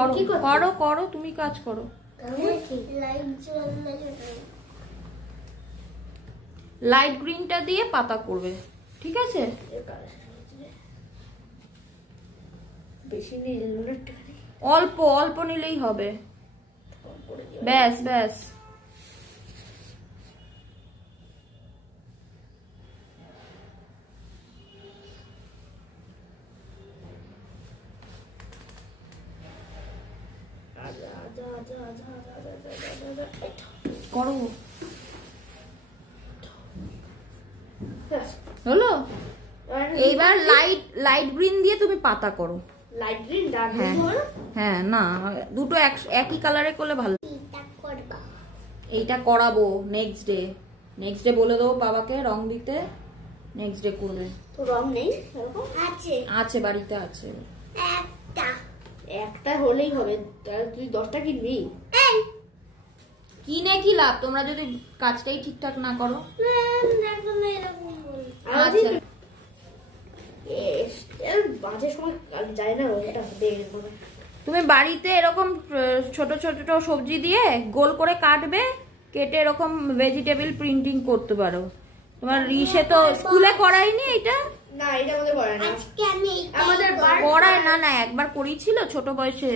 করো করো করো, তুমি কাজ করো। লাইট গ্রিনটা দিয়ে পাতা করবে, ঠিক আছে? বেশি নিয়ে অল্প অল্প নিলেই হবে, ব্যাস ব্যাস। করো, হলো? এইবার লাইট গ্রিন দিয়ে তুমি পাতা করো। লাইট গ্রিন, ডার্ক হ্যাঁ হ্যাঁ, না দুটো একই কালারে করলে ভালো। এইটা করাবো নেক্সট ডে বলে দেবো বাবাকে রং দিতে, নেক্সট ডে করবে। তো রং নেই এরকম? আছে, আছে বাড়িতে আছে একটা হলেই হবে। তাহলে তুই 10টা কিনবি? কিনে কি লাভ তোমরা যদি কাজটাই ঠিকঠাক না করো। আচ্ছা, বাজে সময় যায় না ওটা। তুমি বাড়িতে এরকম ছোট ছোট সবজি দিয়ে গোল করে কাটবে, কেটে এরকম ভেজিটেবল প্রিন্টিং করতে পারো। তোমার রিসে তো স্কুলে করাইনি এটা? না, এটা আমাদের করায় না। আমাদের করায় না, একবার করিয়েছিল ছোট বয়সে।